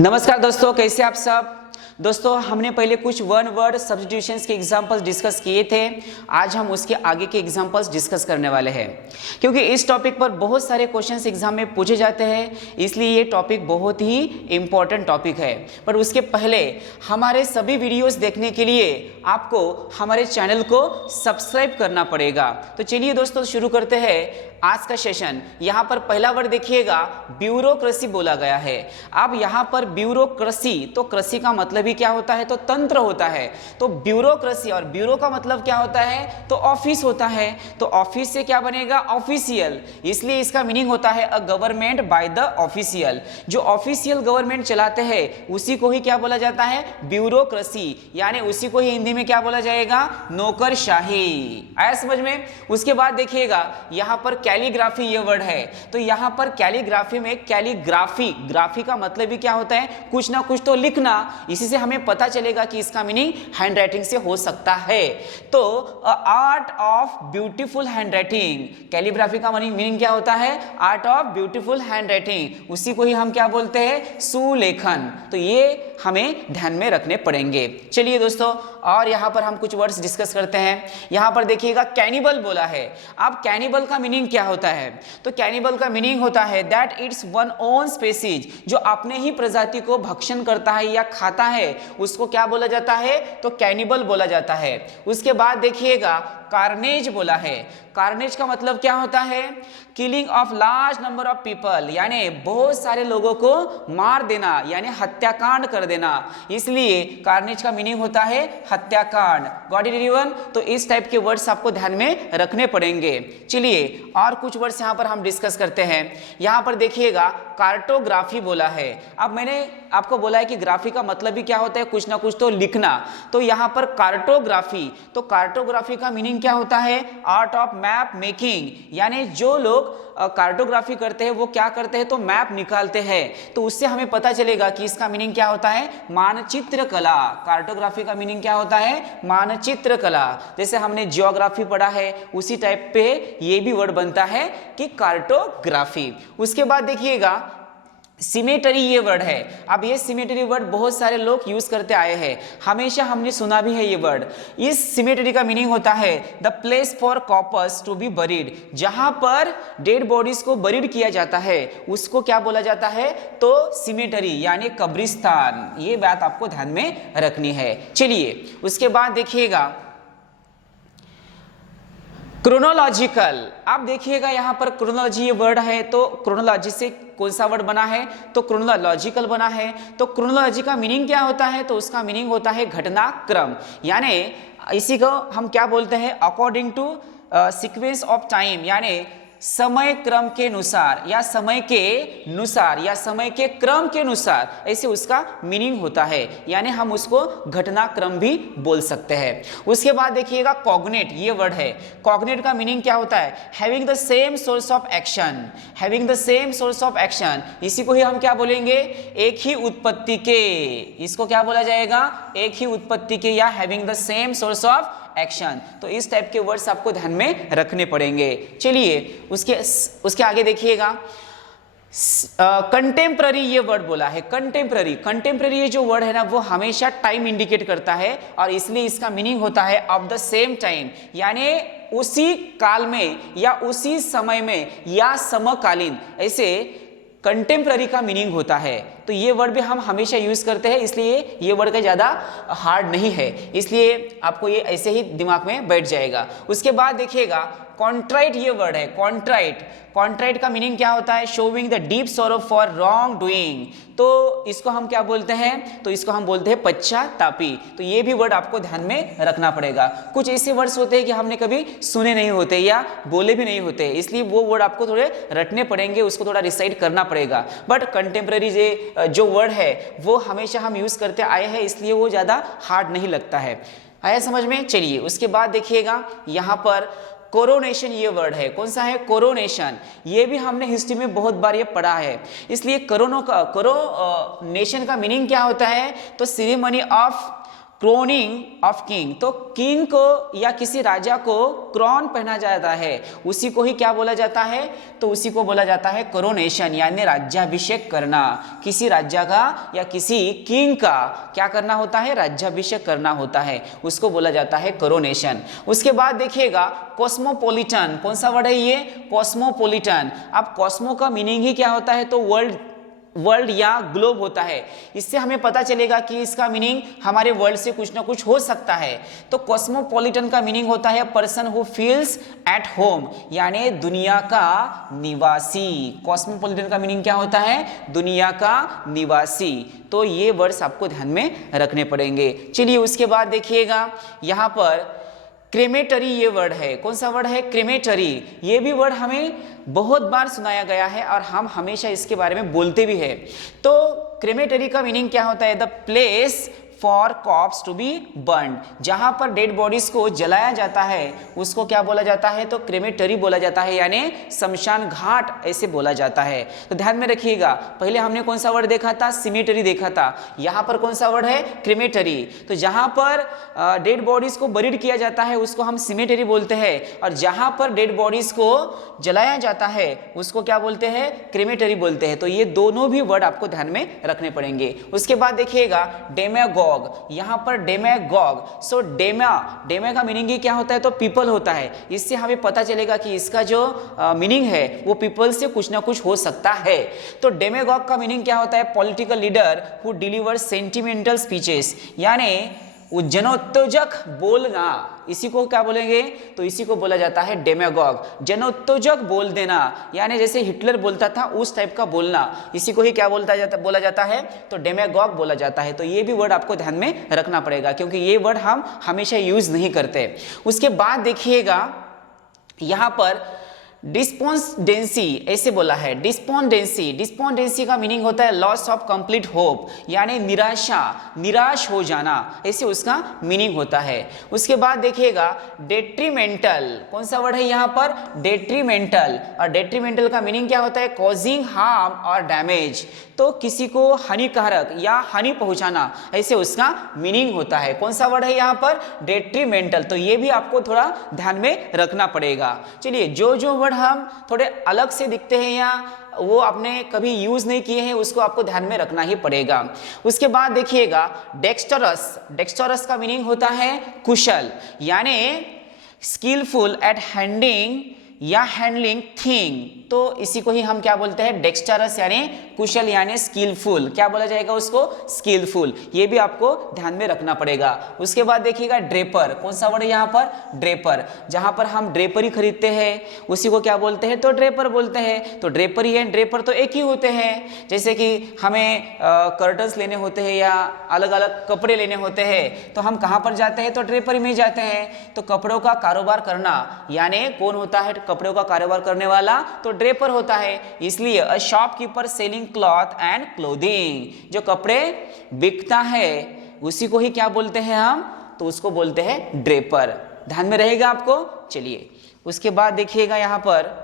नमस्कार दोस्तों, कैसे आप सब। दोस्तों, हमने पहले कुछ वन वर्ड सब्स्टिट्यूशंस के एग्जांपल्स डिस्कस किए थे। आज हम उसके आगे के एग्जांपल्स डिस्कस करने वाले हैं, क्योंकि इस टॉपिक पर बहुत सारे क्वेश्चंस एग्जाम में पूछे जाते हैं, इसलिए ये टॉपिक बहुत ही इम्पोर्टेंट टॉपिक है। पर उसके पहले हमारे सभी वीडियोस देखने के लिए आपको हमारे चैनल को सब्सक्राइब करना पड़ेगा। तो चलिए दोस्तों, शुरू करते हैं आज का सेशन। यहाँ पर पहला वर्ड देखिएगा, ब्यूरोक्रेसी बोला गया है। अब यहाँ पर ब्यूरोक्रेसी, तो कृषि का मतलब ही क्या होता है, तो तंत्र होता है। तो ब्यूरोक्रेसी, और ब्यूरो का मतलब क्या होता है, तो ऑफिस होता है। तो ऑफिस से क्या बनेगा, ऑफिशियल, इसलिए इसका मीनिंग होता है a government by the official. जो ऑफिशियल गवर्नमेंट चलाते हैं उसी को ही क्या बोला जाता है, ब्यूरोक्रेसी, यानी उसी को ही हिंदी में क्या बोला जाएगा, नौकरशाही। आया समझ में। उसके बाद देखिएगा यहाँ पर कैलीग्राफी ये वर्ड है। तो यहाँ पर कैलीग्राफी में, कैलीग्राफी, ग्राफी का मतलब भी क्या होता है, कुछ ना कुछ तो लिखना। इसी से हमें पता चलेगा कि इसका मीनिंग हैंड राइटिंग से हो सकता है। तो art of beautiful hand writing, calligraphy का मीनिंग क्या होता है, art of beautiful hand writing. उसी को ही हम क्या बोलते हैं, सुलेखन। तो ये हमें ध्यान में रखने पड़ेंगे। चलिए दोस्तों, और यहाँ पर हम कुछ वर्ड्स डिस्कस करते हैं। यहाँ पर देखिएगा कैनिबल बोला है। अब कैनिबल का मीनिंग क्या होता है, तो कैनिबल का मीनिंग होता है that it's one own species, जो अपने ही प्रजाति को भक्षण करता है या खाता है, उसको क्या बोला जाता है, तो कैनिबल बोला जाता है। उसके बाद देखिएगा कार्नेज बोला है। कार्नेज का मतलब क्या होता है, killing of large number of people, यानी बहुत सारे लोगों को मार देना, यानी हत्याकांड कर देना। इसलिए कार्नेज का मीनिंग होता है हत्याकांड। Got it everyone. तो इस टाइप के वर्ड्स आपको ध्यान में रखने पड़ेंगे। चलिए और कुछ वर्ड्स यहाँ पर हम डिस्कस करते हैं। यहाँ पर देखिएगा कार्टोग्राफी बोला है। अब मैंने आपको बोला है कि ग्राफी का मतलब भी क्या होता है, कुछ ना कुछ तो लिखना। तो यहाँ पर कार्टोग्राफी, तो कार्टोग्राफी का मीनिंग क्या होता है, आर्ट ऑफ मैप मेकिंग, यानी जो लोग कार्टोग्राफी करते हैं वो क्या करते हैं, तो मैप निकालते हैं। तो उससे हमें पता चलेगा कि इसका मीनिंग क्या होता है, मानचित्र कला। कार्टोग्राफी का मीनिंग क्या होता है, मानचित्र कला। जैसे हमने जियोग्राफी पढ़ा है उसी टाइप पे ये भी वर्ड बनता है कि कार्टोग्राफी। उसके बाद देखिएगा सिमेटरी ये वर्ड है। अब ये सिमेटरी वर्ड बहुत सारे लोग यूज करते आए हैं, हमेशा हमने सुना भी है ये वर्ड। इस सिमेटरी का मीनिंग होता है the place for corpse to be buried, जहां पर डेड बॉडीज को बरीड किया जाता है उसको क्या बोला जाता है, तो सिमेटरी, यानी कब्रिस्तान। ये बात आपको ध्यान में रखनी है। चलिए उसके बाद देखिएगा क्रोनोलॉजिकल। आप देखिएगा यहाँ पर क्रोनोलॉजी ये वर्ड है, तो क्रोनोलॉजी से कौन सा वर्ड बना है, तो क्रोनोलॉजिकल बना है। तो क्रोनोलॉजी का मीनिंग क्या होता है, तो उसका मीनिंग होता है घटनाक्रम, यानी इसी को हम क्या बोलते हैं, according to sequence of time, यानी समय क्रम के अनुसार, या समय के अनुसार, या समय के क्रम के अनुसार, ऐसे उसका मीनिंग होता है। यानी हम उसको घटनाक्रम भी बोल सकते हैं। उसके बाद देखिएगा कॉग्नेट ये वर्ड है। कॉग्नेट का मीनिंग क्या होता है, having the same source of action, having the same source of action. इसी को ही हम क्या बोलेंगे, एक ही उत्पत्ति के, इसको क्या बोला जाएगा, एक ही उत्पत्ति के, या having the same source of action. तो इस टाइप के वर्ड्स आपको ध्यान में रखने पड़ेंगे। चलिए उसके आगे देखिएगा कंटेम्प्ररी ये वर्ड बोला है। कंटेम्प्ररी, कंटेम्प्ररी ये जो वर्ड है ना, वो हमेशा टाइम इंडिकेट करता है, और इसलिए इसका मीनिंग होता है ऑफ द सेम टाइम, यानी उसी काल में, या उसी समय में, या समकालीन, ऐसे कंटेम्प्ररी का मीनिंग होता है। तो ये वर्ड भी हम हमेशा यूज करते हैं, इसलिए ये वर्ड का ज्यादा हार्ड नहीं है, इसलिए आपको ये ऐसे ही दिमाग में बैठ जाएगा। उसके बाद देखिएगा कॉन्ट्राइट ये वर्ड है। कॉन्ट्राइट, कॉन्ट्राइट का मीनिंग क्या होता है, showing the deep sorrow for wrong doing. तो इसको हम क्या बोलते हैं, तो इसको हम बोलते हैं पश्चातापी। तो ये भी वर्ड आपको ध्यान में रखना पड़ेगा। कुछ ऐसे वर्ड्स होते हैं कि हमने कभी सुने नहीं होते या बोले भी नहीं होते, इसलिए वो वर्ड आपको थोड़े रटने पड़ेंगे, उसको थोड़ा रिसाइड करना पड़ेगा। बट कंटेम्प्रेरी जो वर्ड है वो हमेशा हम यूज करते आए हैं, इसलिए वो ज्यादा हार्ड नहीं लगता है। आया समझ में। चलिए उसके बाद देखिएगा यहाँ पर कोरोनेशन ये वर्ड है। कौन सा है, कोरोनेशन। ये भी हमने हिस्ट्री में बहुत बार ये पढ़ा है, इसलिए कोरोनेशन का मीनिंग क्या होता है, तो सेरेमनी ऑफ क्रोनिंग ऑफ किंग, तो किंग को या किसी राजा को क्रॉन पहना जाता है, उसी को ही क्या बोला जाता है, तो उसी को बोला जाता है कोरोनेशन, यानी राज्याभिषेक करना। किसी राज्य का या किसी किंग का क्या करना होता है, राज्याभिषेक करना होता है, उसको बोला जाता है कोरोनेशन। उसके बाद देखिएगा कॉस्मोपॉलिटन, कौन सा वर्ड है ये, कॉस्मोपॉलिटन। अब कॉस्मो का मीनिंग ही क्या होता है, तो वर्ल्ड या ग्लोब होता है। इससे हमें पता चलेगा कि इसका मीनिंग हमारे वर्ल्ड से कुछ ना कुछ हो सकता है। तो कॉस्मोपॉलिटन का मीनिंग होता है person who feels at home, यानी दुनिया का निवासी। कॉस्मोपॉलिटन का मीनिंग क्या होता है, दुनिया का निवासी। तो ये वर्ड्स आपको ध्यान में रखने पड़ेंगे। चलिए उसके बाद देखिएगा यहाँ पर क्रेमेटरी, ये वर्ड है, कौन सा वर्ड है, क्रेमेटरी। ये भी वर्ड हमें बहुत बार सुनाया गया है और हम हमेशा इसके बारे में बोलते भी हैं। तो क्रेमेटरी का मीनिंग क्या होता है, the place for corpse to be burn, जहां पर डेड बॉडीज को जलाया जाता है उसको क्या बोला जाता है, तो क्रेमेटरी बोला जाता है, यानी शमशान घाट ऐसे बोला जाता है। तो ध्यान में रखिएगा, पहले हमने कौन सा वर्ड देखा था, सिमेटरी देखा था, यहाँ पर कौन सा वर्ड है, क्रेमेटरी। तो जहां पर डेड बॉडीज को बरीड किया जाता है उसको हम सिमेटरी बोलते हैं, और जहां पर डेड बॉडीज को जलाया जाता है उसको क्या बोलते हैं, क्रेमेटरी बोलते हैं। तो ये दोनों भी वर्ड आपको ध्यान में रखने पड़ेंगे। उसके बाद देखिएगा डेमागॉग, यहां पर डेमागॉग, सो डेमा का मीनिंग ही क्या होता है, तो पीपल होता है। इससे हमें पता चलेगा कि इसका जो मीनिंग है वो पीपल से कुछ ना कुछ हो सकता है। तो डेमागॉग का मीनिंग क्या होता है, political leader who deliver sentimental speeches, यानी जनोत्तेजक बोलना, इसी को क्या बोलेंगे, तो इसी को बोला जाता है डेमागॉग। जनोत्तेजक बोल देना, यानी जैसे हिटलर बोलता था उस टाइप का बोलना, इसी को ही क्या बोला जाता है, तो डेमागॉग बोला जाता है। तो ये भी वर्ड आपको ध्यान में रखना पड़ेगा क्योंकि ये वर्ड हम हमेशा यूज नहीं करते। उसके बाद देखिएगा यहाँ पर डिस्पोंडेंसी ऐसे बोला है, डिस्पोंडेंसी का मीनिंग होता है लॉस ऑफ कंप्लीट होप, यानी निराश हो जाना, ऐसे उसका मीनिंग होता है। उसके बाद देखिएगा डेट्रीमेंटल, कौन सा वर्ड है यहाँ पर, डेट्रीमेंटल। और डेट्रीमेंटल का मीनिंग क्या होता है, कॉजिंग हार्म और डैमेज, तो किसी को हानिकारक या हानि पहुंचाना, ऐसे उसका मीनिंग होता है। कौन सा वर्ड है यहाँ पर, डेट्रीमेंटल। तो ये भी आपको थोड़ा ध्यान में रखना पड़ेगा। चलिए जो वर्ड हम थोड़े अलग से दिखते हैं या वो आपने कभी यूज नहीं किए हैं उसको आपको ध्यान में रखना ही पड़ेगा। उसके बाद देखिएगा डेक्स्टरस का मीनिंग होता है कुशल, यानी स्किलफुल एट हैंडलिंग थिंग, तो इसी को ही हम क्या बोलते हैं, डेक्स्टरस, यानी कुशल, यानी स्किलफुल। क्या बोला जाएगा उसको, स्किलफुल। ये भी आपको ध्यान में रखना पड़ेगा। उसके बाद देखिएगा ड्रेपर, कौन सा वर्ड है यहाँ पर, ड्रेपर। जहां पर हम ड्रेपरी खरीदते हैं उसी को क्या बोलते हैं, तो ड्रेपर बोलते हैं। तो ड्रेपरी है ड्रेपर तो एक ही होते हैं। जैसे कि हमें कर्टन्स लेने होते हैं या अलग अलग कपड़े लेने होते हैं तो हम कहाँ पर जाते हैं, तो ड्रेपरी में जाते हैं। तो कपड़ों का कारोबार करना, यानी कौन होता है कपड़ों का कारोबार करने वाला, तो ड्रेपर होता है। इसलिए a shopkeeper selling cloth and clothing, जो कपड़े बिकता है उसी को ही क्या बोलते हैं हम, तो उसको बोलते हैं ड्रेपर। ध्यान में रहेगा आपको। चलिए उसके बाद देखिएगा यहाँ पर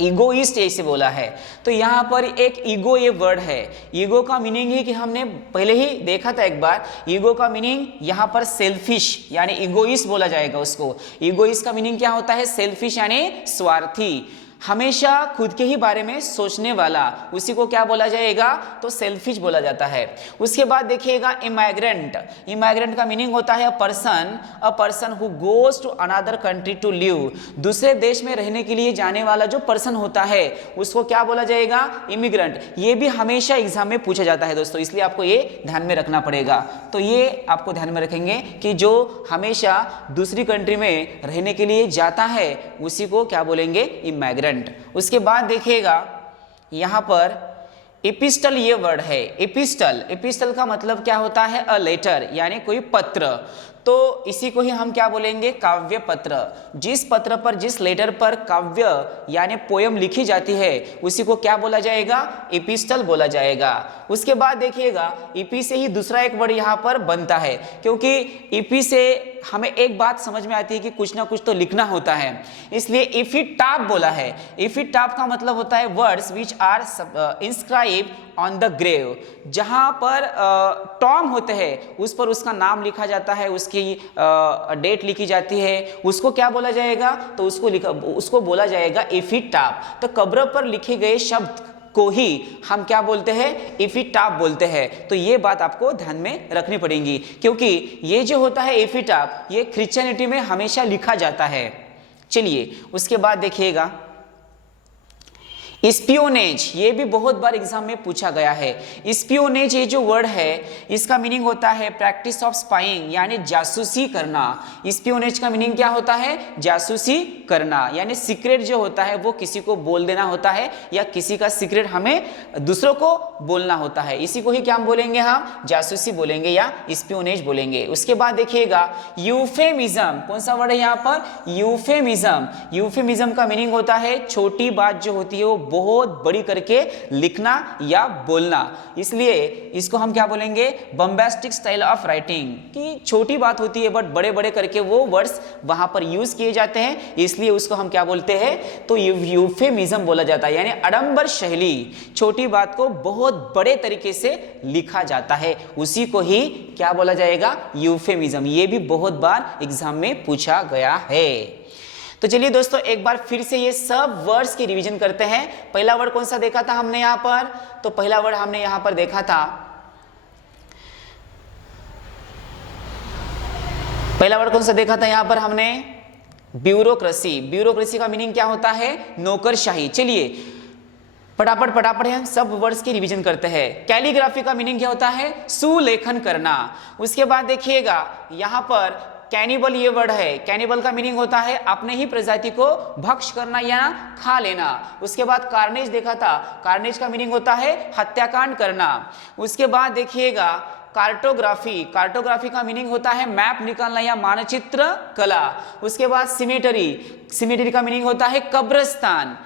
ईगोइस्ट ऐसे बोला है। तो यहाँ पर एक ईगो ये वर्ड है। ईगो का मीनिंग है कि हमने पहले ही देखा था एक बार, ईगो का मीनिंग यहाँ पर सेल्फिश, यानी ईगोइस्ट बोला जाएगा उसको। ईगोइस्ट का मीनिंग क्या होता है, सेल्फिश यानी स्वार्थी, हमेशा खुद के ही बारे में सोचने वाला, उसी को क्या बोला जाएगा, तो सेल्फिश बोला जाता है। उसके बाद देखिएगा इमाइग्रेंट का मीनिंग होता है a person who goes to another country to live, दूसरे देश में रहने के लिए जाने वाला जो पर्सन होता है उसको क्या बोला जाएगा, इमिग्रेंट। ये भी हमेशा एग्जाम में पूछा जाता है दोस्तों, इसलिए आपको ये ध्यान में रखना पड़ेगा। तो ये आपको ध्यान में रखेंगे कि जो हमेशा दूसरी कंट्री में रहने के लिए जाता है उसी को क्या बोलेंगे, इमाइग्रेंट। उसके बाद देखिएगा यहां पर एपिस्टल ये वर्ड है। एपिस्टल का मतलब क्या होता है, अ लेटर, यानी कोई पत्र। तो इसी को ही हम क्या बोलेंगे, काव्य पत्र। जिस पत्र पर, जिस लेटर पर काव्य यानी पोयम लिखी जाती है उसी को क्या बोला जाएगा, एपिस्टल बोला जाएगा। उसके बाद देखिएगा ईपी से ही दूसरा एक वर्ड यहाँ पर बनता है, क्योंकि ईपी से हमें एक बात समझ में आती है कि कुछ ना कुछ तो लिखना होता है, इसलिए इफिटाफ बोला है। इफिटाफ का मतलब होता है words which are inscribe on the grave, जहां पर टॉम होते हैं उस पर उसका नाम लिखा जाता है, उसकी डेट लिखी जाती है, उसको क्या बोला जाएगा, तो उसको बोला जाएगा इफिटाफ। तो कब्र पर लिखे गए शब्द को ही हम क्या बोलते हैं, इफिटाफ बोलते हैं। तो ये बात आपको ध्यान में रखनी पड़ेगी, क्योंकि ये जो होता है इफिटाफ ये क्रिश्चियनिटी में हमेशा लिखा जाता है। चलिए उसके बाद देखिएगा स्पियोनेज, ये भी बहुत बार एग्जाम में पूछा गया है। स्पियोनेज ये जो वर्ड है इसका मीनिंग होता है प्रैक्टिस ऑफ स्पाइंग, यानी जासूसी करना। स्पियोनेज का मीनिंग क्या होता है, जासूसी करना, यानी सीक्रेट जो होता है वो किसी को बोल देना होता है, या किसी का सीक्रेट हमें दूसरों को बोलना होता है। इसी को ही क्या हम बोलेंगे, हम जासूसी बोलेंगे या स्पियोनेज बोलेंगे। उसके बाद देखिएगा यूफेमिज्म, कौन सा वर्ड है यहाँ पर, यूफेमिज्म। यूफेमिज्म का मीनिंग होता है छोटी बात जो होती है वो बहुत बड़ी करके लिखना या बोलना, इसलिए इसको हम क्या बोलेंगे, बम्बास्टिक स्टाइल ऑफ राइटिंग, कि छोटी बात होती है बट बड़े बड़े करके वो वर्ड्स वहां पर यूज किए जाते हैं, इसलिए उसको हम क्या बोलते हैं, तो यूफेमिज्म बोला जाता है, यानी आडंबर शैली, छोटी बात को बहुत बड़े तरीके से लिखा जाता है, उसी को ही क्या बोला जाएगा, यूफेमिज्म। ये भी बहुत बार एग्जाम में पूछा गया है। तो चलिए दोस्तों एक बार फिर से ये सब वर्ड्स की रिवीजन करते हैं। पहला वर्ड कौन सा देखा था हमने यहाँ पर, तो पहला वर्ड हमने यहाँ पर देखा था, पहला वर्ड कौन सा देखा था यहाँ पर हमने, ब्यूरोक्रेसी। ब्यूरोक्रेसी का मीनिंग क्या होता है, नौकरशाही। चलिए फटाफट हम सब वर्ड्स की रिवीजन करते हैं। कैलीग्राफी का मीनिंग क्या होता है, सुलेखन करना। उसके बाद देखिएगा यहाँ पर कैनिबल ये वर्ड है, कैनिबल का मीनिंग होता है अपने ही प्रजाति को भक्ष करना या खा लेना। उसके बाद कार्नेज देखा था, कार्नेज का मीनिंग होता है हत्याकांड करना। उसके बाद देखिएगा कार्टोग्राफी, कार्टोग्राफी का मीनिंग होता है मैप निकालना या मानचित्र कला। उसके बाद सिमेटरी, सिमेटरी का मीनिंग होता है कब्रिस्तान।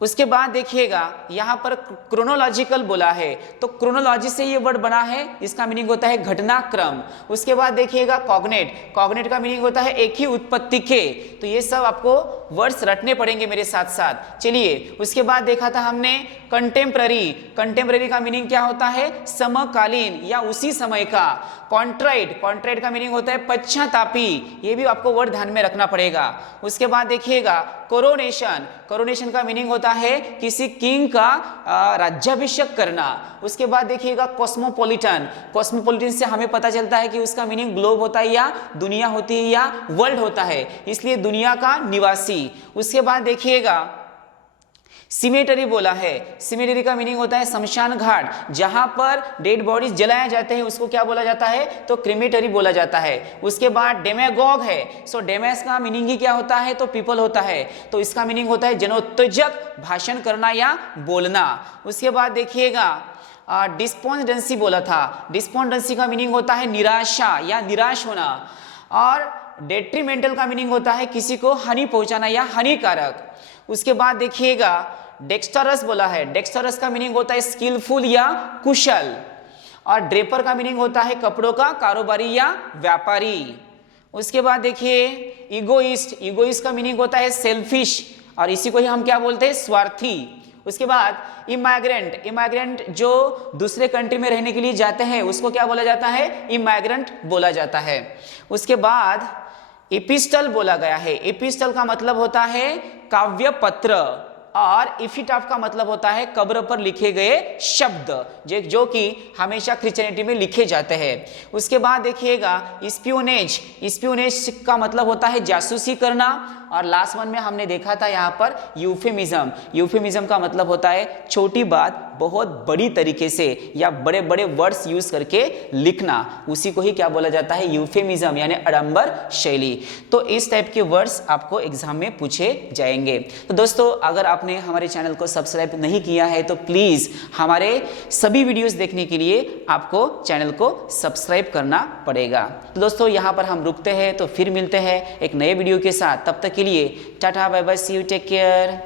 उसके बाद देखिएगा यहाँ पर क्रोनोलॉजिकल बोला है, तो क्रोनोलॉजी से ये वर्ड बना है, इसका मीनिंग होता है घटनाक्रम। उसके बाद देखिएगा कॉग्नेट, कॉग्नेट का मीनिंग होता है एक ही उत्पत्ति के। तो ये सब आपको वर्ड्स रटने पड़ेंगे मेरे साथ साथ। चलिए उसके बाद देखा था हमने कंटेम्प्ररी, कंटेम्प्ररी का मीनिंग क्या होता है, समकालीन या उसी समय का। कॉन्ट्राइट, कॉन्ट्राइट का मीनिंग होता है पश्चातापी, ये भी आपको वर्ड ध्यान में रखना पड़ेगा। उसके बाद देखिएगा कोरोनेशन, कोरोनेशन का मीनिंग होता है किसी किंग का राज्याभिषेक करना। उसके बाद देखिएगा कॉस्मोपॉलिटन, कॉस्मोपॉलिटन से हमें पता चलता है कि उसका मीनिंग ग्लोब होता है या दुनिया होती है या वर्ल्ड होता है, इसलिए दुनिया का निवासी। उसके बाद देखिएगा सिमेटरी बोला है, सिमेटरी का मीनिंग होता है शमशान घाट, जहां पर डेड बॉडीज जलाए जाते हैं उसको क्या बोला जाता है, तो क्रिमेटरी बोला जाता है। उसके बाद डेमेगॉग है, सो डेमेस का मीनिंग ही क्या होता है, तो पीपल होता है, तो इसका मीनिंग होता है जनोत्तेजक भाषण करना या बोलना। उसके बाद देखिएगा डिस्पोंडेंसी बोला था, डिस्पोंडेंसी का मीनिंग होता है निराशा या निराश होना। और डेट्रीमेंटल का मीनिंग होता है किसी को हानि पहुंचाना या हानिकारक। उसके बाद देखिएगा डेक्स्टरस बोला है, डेक्स्टरस का मीनिंग होता है स्किलफुल या कुशल। और ड्रेपर का मीनिंग होता है कपड़ों का कारोबारी या व्यापारी। उसके बाद देखिए इगोइस्ट, इगोइस्ट का मीनिंग होता है सेल्फिश, और इसी को ही हम क्या बोलते हैं, स्वार्थी। उसके बाद इमाइग्रेंट, इमाइग्रेंट जो दूसरे कंट्री में रहने के लिए जाते हैं उसको क्या बोला जाता है, इमाइग्रेंट बोला जाता है। उसके बाद एपिस्टल बोला गया है, एपिस्टल का मतलब होता है काव्य पत्र, और इफिटाफ का मतलब होता है कब्र पर लिखे गए शब्द जो कि हमेशा क्रिश्चियनिटी में लिखे जाते हैं। उसके बाद देखिएगा स्पियोनेज, स्पियोनेज का मतलब होता है जासूसी करना। और लास्ट वन में हमने देखा था यहाँ पर यूफेमिज्म। यूफेमिज्म का मतलब होता है छोटी बात बहुत बड़ी तरीके से या बड़े बड़े वर्ड्स यूज करके लिखना, उसी को ही क्या बोला जाता है, यूफेमिज्म यानी आडंबर शैली। तो इस टाइप के वर्ड्स आपको एग्जाम में पूछे जाएंगे। तो दोस्तों अगर आपने हमारे चैनल को सब्सक्राइब नहीं किया है तो प्लीज हमारे सभी वीडियोस देखने के लिए आपको चैनल को सब्सक्राइब करना पड़ेगा। तो दोस्तों यहाँ पर हम रुकते हैं, तो फिर मिलते हैं एक नए वीडियो के साथ। तब तक के लिए tata bye bye, see you, take care.